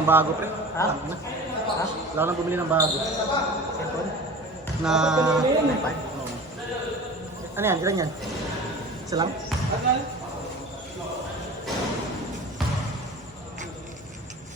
ng bago, pre. Ha? Ano? Ha? Wala nang bumili ng bago. Cellphone? Na... Oo. Ano yan? Ilan yan? Isa lang?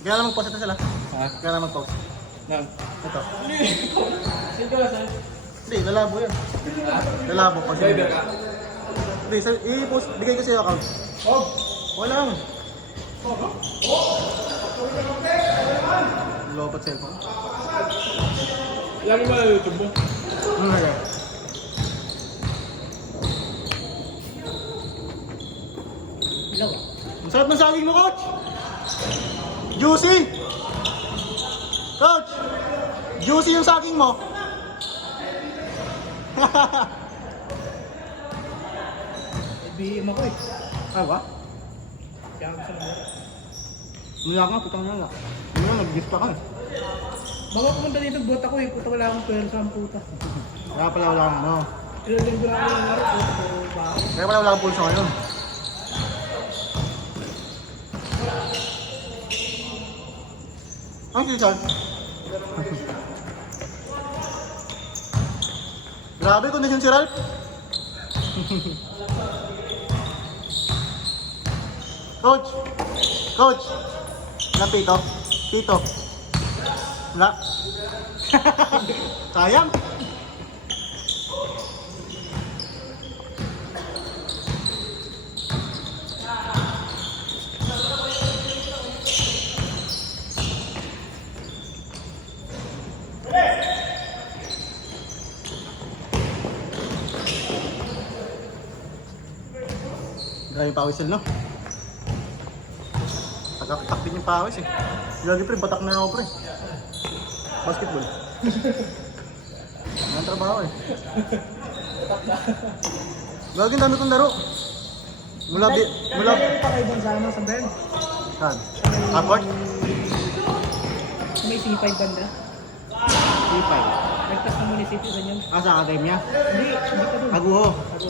Kaya na mag-post ito sila. Ha? Kaya na mag-post. Nang? Ito. Sino ba saan? Hindi, lalabo yan. Ha? Lalabo pag Driver ka? Hindi, i-post. Bigay ko sa iyo account. Oh! Walang. Lobat cellphone. Lagi mo na YouTube mo? Ano? Ilaw. Ang sarap ng saging mo, coach! Juicy! Coach! Juicy yung saging mo! BM ako eh. Ay, ba? Kaya ako sa mga. Mula ka, putang nga. Ano nga, nag-gift ka eh. Bago pumunta dito, buhat ako eh. Puta wala akong pera sa puta. Kaya pala wala kang ano. Ilang linggo na ako ng laro. Puta ko ba ako? Kaya pala wala kang pulso ngayon. Ang kisan? Grabe kondisyon si Ralph. Coach! Coach! Wala pito? Pito? Wala? Sayang! Dahil pawisil, no? Tagaktak din yung pawis eh. Lagi pre, batak na ako pre. Basketball. Ang trabaho eh. Lagi ang dami kong laro. Mula... Naglalaro pa kayo dun sa ano sa Bern? Saan? Airport? May C5 banda. C5. Nagtas ng munisipyo ganyan. Ah, sa academia? Hindi pa dun. Aguho. Ako,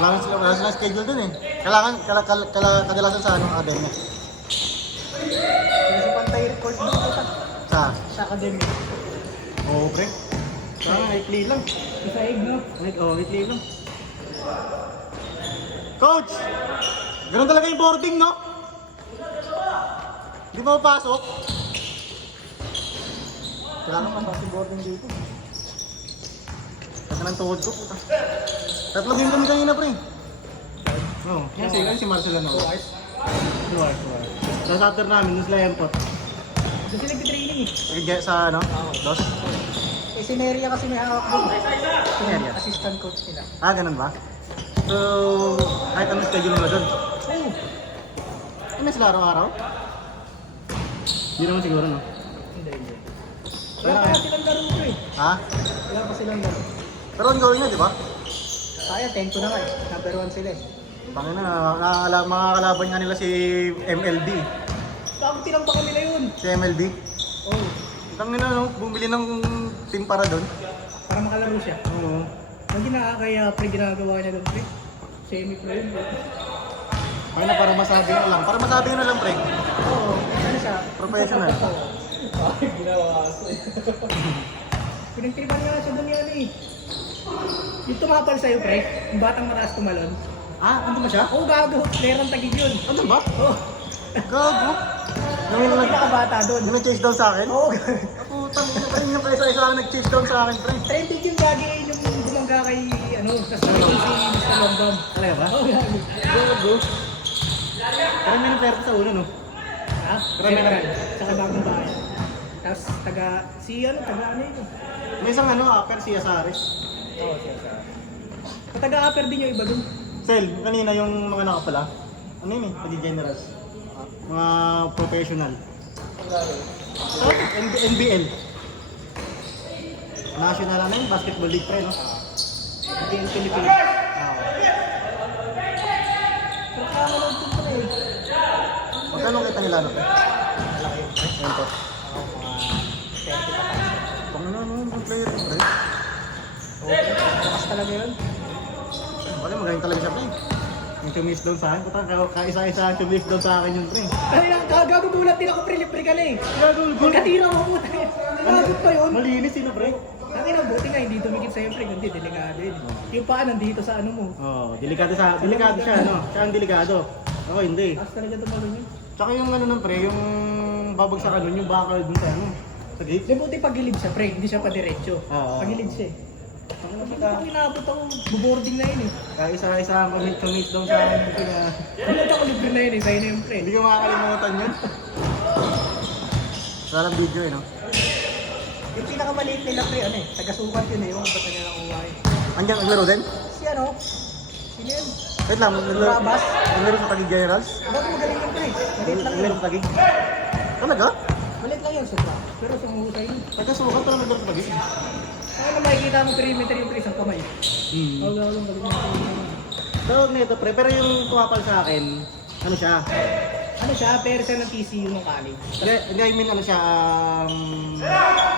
Wala silang schedule dun eh. Kailangan, kadalasan sa ano, academia. kasi pantay record dun puta. Sa academy. Oo, pre. Weekly lang. Isa egg no? Weekly lang. Coach! Ganun talaga yung boarding, no? Hindi ba mapasok? Kailangan pa yung boarding dito. Kasi ng tuhod ko, puta. 3 game kami kanina, pre. Oo. Yan si Marcelo, no? 2 hours. 2 hours. Sa Saturday namin, nung sila airport. Doon sila nag-training eh. Sa ano? Dos? Eh si Neria kasi may hawak doon. Si Neria? Assistant coach nila. Ah, ganun ba? So, kahit anong schedule nila doon. Oo. Ano sila araw-araw? Hindi naman siguro, no? Hindi. Pero Wala pa silang laro ko eh. Ha? Wala pa silang laro. Pero ongoing na, di ba? Kaya, 10 na nga eh. Number 1 sila eh. Bangin na, mga kalaban nga nila si MLB. Bakit tinang pa kanila yun? Si MLB. Oo. Tangin na, no? Bumili ng team para doon. Para makalaro siya. Oo. Ang kaya pre ginagawa niya doon pre. Semi-pro yun. Ay na, para masabi na lang. Para masabi na lang, pre. Oo. Ano siya? Professional. Ay, ginawa ko eh. Pinagtripan nga siya doon yan eh. Yung tumapal sa'yo pre, yung batang mataas tumalon. Ah, ano ba siya? Oo, gago. Meron tagig yun. Ano ba? Oo. Gago. Yung Pinakabata doon. yung nag-chase down sa akin? Oo. Putang ina, pre. Yung kaisa-isa lang nag-chase down sa akin, pre. Trending yung gagi yung bumangga kay ano, tas si Mr. London. Talaga ba? Oo, gagi. Gago. Pero may nag-perte sa ulo, no? Ha? General. Sa kabagong bahay. Tapos taga ano yun? May isang ano, upper si Asares. Oo, siya. Taga-upper din yung iba dun. Sel, kanina yung mga nakapala. Ano yun eh? Pag-generals. Mga professional. NBL. National ano yun? Basketball League pre, no? NBL Philippines. Ah, Pagkakalog ko pa eh. magkano kita nila, no? Malaki yun. Ayun po. Ako mga 30 pa tayo. Panginoon, mga player yun, pre. Okay, bukas talaga yun. Wala, magaling talaga siya, pre. Yung chumis down sa akin. Putang kaisa-isa ang chumis down sa akin yun, pre. Ay, gagagulat din ako pre, libre ka na eh. Gagulgul. Katira mo po tayo. Lagot pa yun. Malinis yun, pre. Ang ina, buti nga hindi tumikit sa'yo pre, kundi delikado yun. Yung paa nandito sa ano mo. Delikado siya, ano? Siya ang delikado. Ako hindi. Tapos talaga tumalon yun. Tsaka yung ano nun, pre, yung babagsakan nun, yung bakal dun sa ano. Sa gate. Di buti pagilid siya pre, hindi siya pa diretso. Oo. Pagilid siya eh. Pag inabot ako, buboarding na yun eh. Kaisa-isa ang chumis down sa akin. Kaya Pumunta ko libre na yun eh, sa'yo na yun pre. hindi ko makakalimutan yun. Walang video eh, no? Yung pinakamaliit nila pre, ano eh, taga-sukat yun eh, yung ba't na nila nakuha eh. Andiyan, naglaro din? Si ano? Sino yun? Wait lang, Rabas? naglaro sa Taguig Generals? Ba't magaling yun pre? Maliit lang yun. Naglaro sa Taguig? Talaga? Maliit lang yun, sobra. Pero sumuhusay yun. Nagkasukat pa naman naglaro sa Taguig? Ano makikita mo perimeter yung pre, isang kamay. Hmm. Galing mo. Tawag na ito, pre, pero yung tumapal sa akin, ano siya? Ano siya, pero siya ng TCU ng college. Hindi, I mean, ano siya,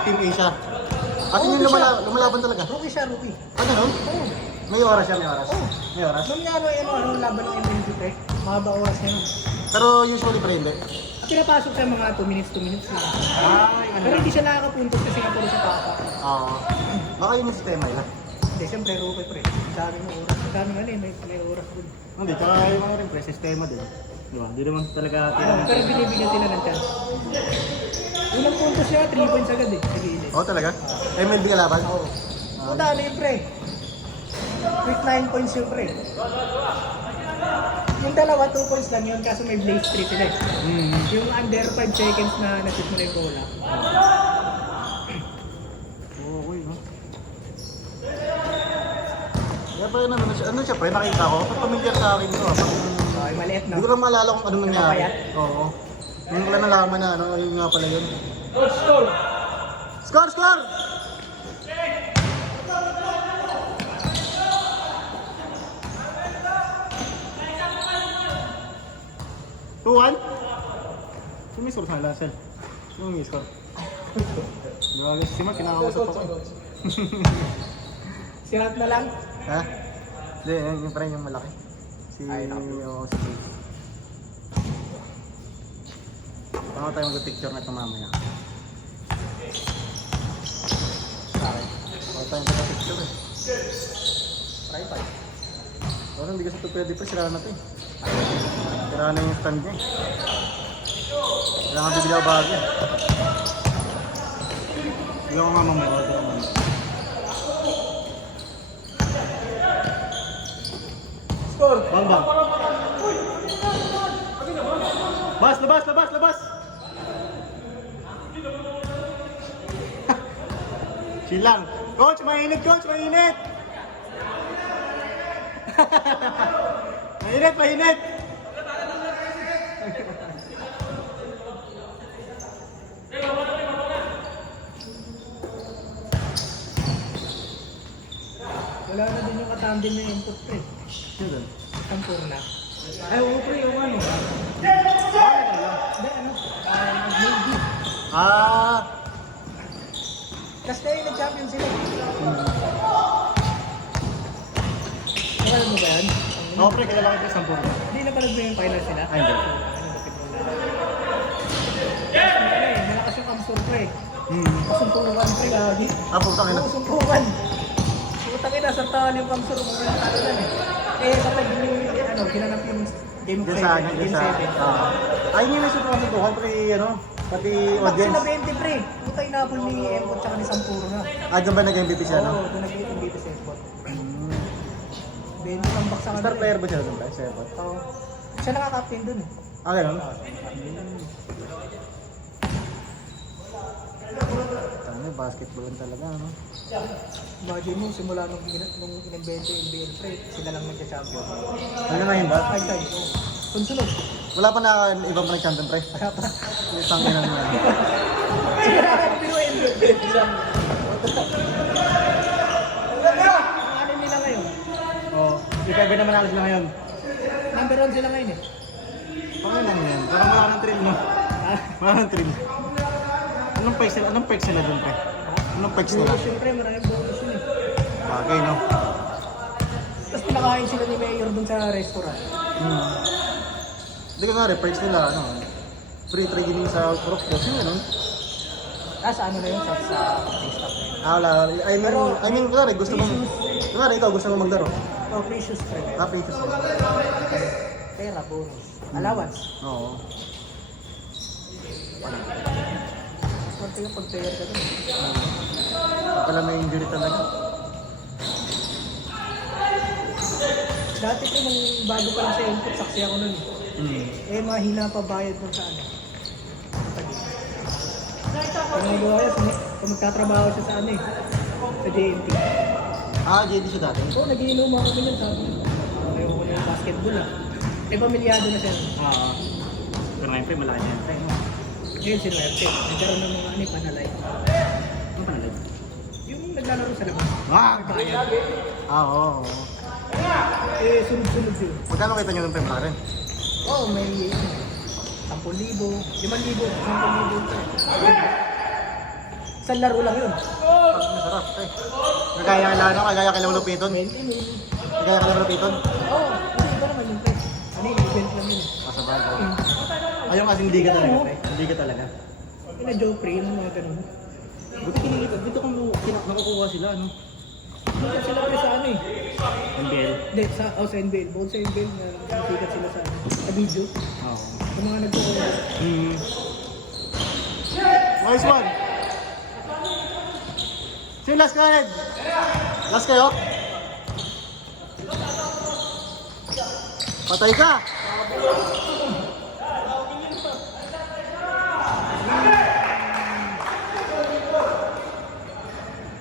Team A siya. Kasi Oo, yung siya. lumalaban talaga. Rookie siya, rookie. Ah, ganun? Oo. May oras siya, may oras. Oo. May oras. Nung nga ano, laban ng MLB pre, mahaba oras niya nun. Pero usually, pre, hindi. At pinapasok siya mga 2 minutes lang. Ay, ano Pero hindi siya nakakapuntos kasi nga puro sa papa. Oo. Baka yung sistema nila. Hindi, siyempre rookie pre. Ang daming oras. Ang daming ano eh, may oras dun. Hindi, tsaka yung mga rin, pre, sistema din. Di ba? Di naman talaga Pero binibigyan sila ng chance. Unang puntos niya, 3 points agad eh. Sige, Oo, talaga? MLB kalaban? Oo. Puta, ano yun pre? Quick 9 points yun pre. Yung dalawa, 2 points lang yun kaso may blaze 3 sila eh. Yung under 5 seconds na nashoot mo na yung bola. Oo, okay, no? Kaya pa yun, ano siya, pre, nakita ko. Pag pamilyar sa akin ito, Okay, maliit na. hindi ko lang maalala kung ano nangyari. Napapayat? Oo. Ngayon ko lang nalaman na, ano, yung nga pala yun. Score! Score, score! Tuwan? Sino may score sa Lasel? Sino may score? Diba guys, si Mark, kinakausap ako. Sirat na lang. Ha? Hindi, yung parang yung malaki. Si... Ay, Oo, si Chris. Paano tayo mag-picture na ito mamaya? Bakit? Paano tayo mag-picture eh? Try pa. Parang hindi kasi ito pwede pa, sira na ito eh. Sira na yung stand niya eh. Kailangan bibili ako bago. Hindi ako nga mamaya. Order ako mamaya. Score! Bang bang! Labas! Labas! Labas! Labas! Chill lang. Coach, mainit! Coach, mainit! Mainit! Mainit! Wala na din yung katambin na input pre. Sino doon? Sampurna. Ay, oo pre, yung ano. Hindi ano, Navy. Ah! Kasi kayo nag-champion sila. Nakala mo ba yan? Oo pre, kilala ko yung sampurna. Hindi na pala yung final sila? Ay, hindi. Malakas yung kamsur pre. Hmm. Sumpukan pre, gagi. Ah, putang ina. Oo, sumpukan. Putang ina, sartahan yung kamsur. Mga ano yan eh. Eh, kapag ano, ginanap yung game Diyan 5, sa ano, diyan game sa... 7. Ay, yung may sutukan, pati ano, pati Bakit audience. sila 20 pre? Puta inapol ni Empot tsaka ni Sampuro na. Ah, dyan ba nag-MVP siya, no? Oo, doon nag-MVP sa Empot. Hmm. 20 ang baksa Star player ba siya doon ba? Sa airport? Oo. Siya nakaka-captain doon eh. Ah, ganun? Tama, basketball lang talaga, no? Imagine mo, simula nung in-invento yung NBL pre, sila lang nagka-champion. Ano na yun ba? 5 times. Sunod. Wala pa na ibang pa nag-champion, pre. Kaya pa. Isang ina naman. Sila nakaka-captain yung NBL. Ang ano nila ngayon? Oo. Si Kevin naman alas na ngayon. Number 1 sila ngayon eh. Pangilan yan. Parang wala nang thrill, no? Ah, Wala nang thrill. Anong perks nila doon, pre? Anong perks nila? bonus yun pre, maraming bonus yun eh. Bagay, no? Tapos pinakain sila ni Mayor dun sa restaurant. Hindi ka nga, perks nila, ano, free trading sa Rock Post, yun ano? Sa ano na yun, sa stock na yun. Wala. I mean, kunwari, gusto mong, kunwari, ikaw gusto mong maglaro. Oh, precious friend. Precious. Pera, bonus. Allowance. Oo. Swerte yung pag-player ka dun. Pala may injury talaga. Dati ko nung bago pa lang sa input, saksi ako nun. Mahina pa bayad nun sa ano. Kung magawa siya, kung magtatrabaho siya sa ano eh, sa JNT. JD siya dati? Oo, nagiinom ako ganyan sabi niya. Ayaw ko na yung basketball ah. Pamilyado na siya. Pero ngayon pa, malaki niya. Ngayon sinuwerte. Nagkaroon ng mga ano, panalay. Ano pa nalang? Yung naglalaro sa labas. Bayad. Oo. Sunod-sunod yun. Magkano kita nyo ng time rin? Oo, may 10,000, 5,000, 10,000. Isang laro lang yun. Masarap eh. Kagaya kay Lulupiton. 20 mil. Kagaya kay Lulupiton. Oo, kasi iba naman yung price. Ano yung event lang yun. Masabay. Ayun kasi hindi ka talaga, pre. Hindi ka talaga. Yung na Joffrey, yung mga ganun. Buti kinilipad. Dito kung nakukuha sila, no? Sikat sila pa sa ano eh. NBL. Hindi, sa NBL. Bukod sa NBL, sikat sila sa video. Oo. Yung mga nagkukuha. Nice one! Sino last ka, Ed? Last kayo? Patay ka!